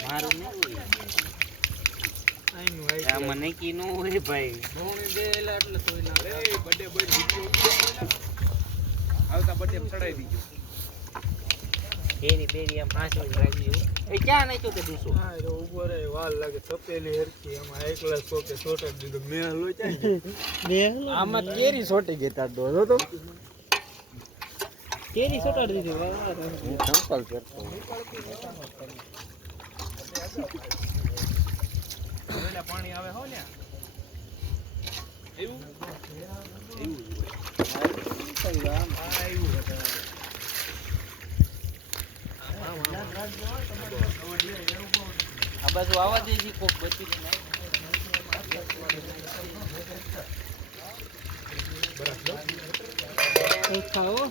મારું નહીં મને કી નો હોય ભાઈ ધોણી દે એટલે તોય ના રે બડે બડ આવતા બડે ચડાઈ દીજો એની બેરી આમ પાછળ રાખજો એ ક્યાં નાખ્યો તે દુસો હા એ ઉભો રે વાલ લાગે તપેલી હરકી આમાં એકલા સોકે છોટક દીધો મેહલો ચાઈ મેહલો આમાં કેરી છોટી ગઈ તાર દો તો કેરી છોટાડી દીધી વાહ સંપલ કરતો ઓલા પાણી આવે હો ને એવું આ બાજુ આવા દેજી કોક બચી નહીં ખાઓ